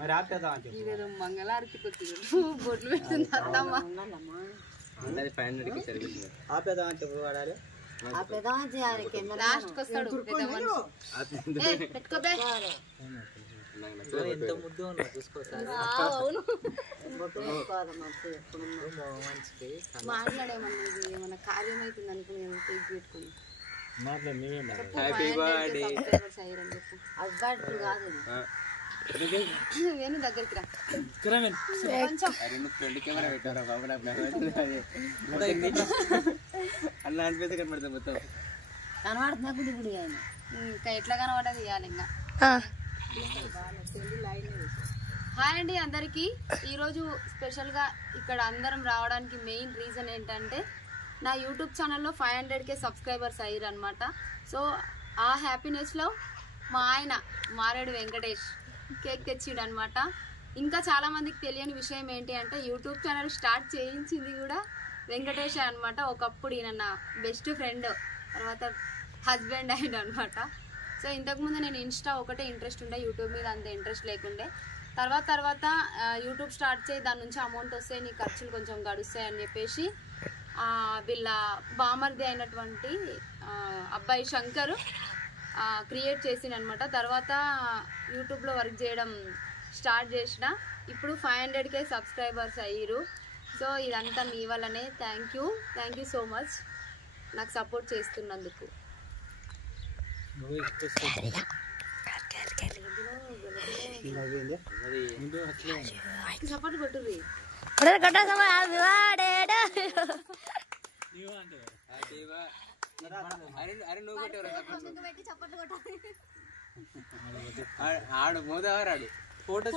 మరి ఆపేదా ఇదేదో మంగళారతికి వచ్చిండు బొట్లు పెట్టింది అత్తమ్మ ఆపేదా అని చెప్పు వాడాలి లాస్ట్కి వస్తాడు పెట్టుకోబే ఎంత ముద్దు అవును మాట్లాడేమన్నా ఏమన్నా కార్యం అవుతుంది అనుకుని పెట్టుకుని వేణు దగ్గరికి రా కొంచెం అలా అనిపిస్తే కనబడుతుంది మొత్తం కనబడుతున్నా గుడి గుడి ఇంకా ఎట్లా కనబడదు ఇవ్వాలి ఇంకా హాయ్ అండి అందరికీ. ఈరోజు స్పెషల్గా ఇక్కడ అందరం రావడానికి మెయిన్ రీజన్ ఏంటంటే నా యూట్యూబ్ ఛానల్లో 500K సబ్స్క్రైబర్స్ అయ్యారు అనమాట. సో ఆ హ్యాపీనెస్లో మా ఆయన మారేడు వెంకటేష్ కేక్ తెచ్చిడు అనమాట. ఇంకా చాలామందికి తెలియని విషయం ఏంటి అంటే యూట్యూబ్ ఛానల్ స్టార్ట్ చేయించింది కూడా వెంకటేష్ అనమాట. ఒకప్పుడు ఈయన నా బెస్ట్ ఫ్రెండ్, తర్వాత హస్బెండ్ అయ్యాడు అనమాట. సో ఇంతకుముందు నేను ఇన్స్టా ఒకటే ఇంట్రెస్ట్ ఉండే, యూట్యూబ్ మీద అంత ఇంట్రెస్ట్ లేకుండే. తర్వాత యూట్యూబ్ స్టార్ట్ చేయి, దాని నుంచి అమౌంట్ వస్తే నీ ఖర్చులు కొంచెం గడుస్తాయి అని చెప్పేసి వీళ్ళ బామర్ది అయినటువంటి అబ్బాయి శంకర్ క్రియేట్ చేసిందనమాట. తర్వాత యూట్యూబ్లో వర్క్ చేయడం స్టార్ట్ చేసిన. ఇప్పుడు 500K సబ్స్క్రైబర్స్ అయ్యారు. సో ఇదంతా మీ వల్లనే. థ్యాంక్ యూ సో మచ్ నాకు సపోర్ట్ చేస్తున్నందుకు. సపోర్ట్ కొట్టుర్రి. ఆడు మోదవారాడు ఫోటో